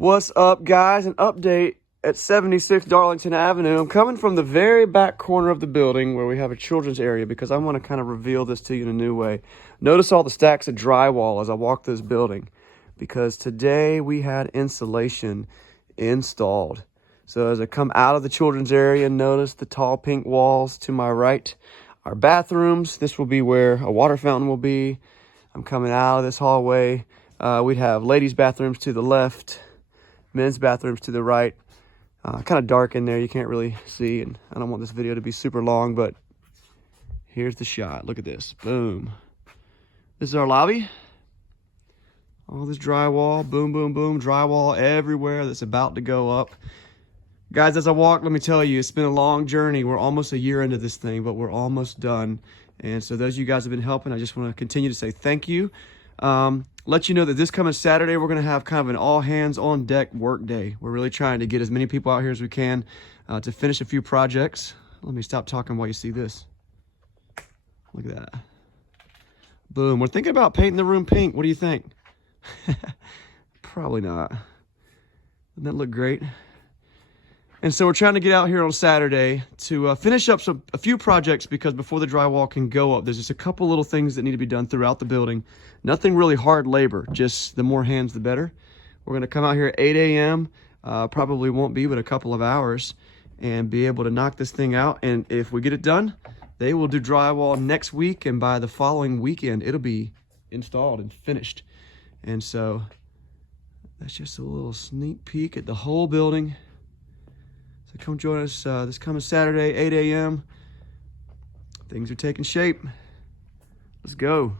What's up, guys? An update at 76 Darlington Avenue. I'm coming from the very back corner of the building where we have a children's area because I want to kind of reveal this to you in a new way. Notice all the stacks of drywall as I walk this building because today we had insulation installed. So as I come out of the children's area, notice the tall pink walls to my right. Our bathrooms, this will be where a water fountain will be. I'm coming out of this hallway. We'd have ladies' bathrooms to the left, men's bathrooms to the right. Kind of dark in there, you can't really see, and I don't want this video to be super long, but here's the shot. Look at this. Boom. This is our lobby. All this drywall, boom, boom, boom, drywall everywhere that's about to go up. Guys, as I walk, let me tell you, it's been a long journey. We're almost a year into this thing, but we're almost done. And so those of you guys have been helping, I just want to continue to say thank you. Let you know that this coming Saturday, we're going to have kind of an all hands on deck work day. We're really trying to get as many people out here as we can to finish a few projects. Let me stop talking while you see this. Look at that. Boom. We're thinking about painting the room pink. What do you think? Probably not. Doesn't that look great? And so we're trying to get out here on Saturday to finish up a few projects because before the drywall can go up, there's just a couple little things that need to be done throughout the building. Nothing really hard labor, just the more hands, the better. We're going to come out here at 8 a.m., probably won't be but a couple of hours, and be able to knock this thing out. And if we get it done, they will do drywall next week, and by the following weekend, it'll be installed and finished. And so that's just a little sneak peek at the whole building. So come join us this coming Saturday, 8 a.m. Things are taking shape. Let's go.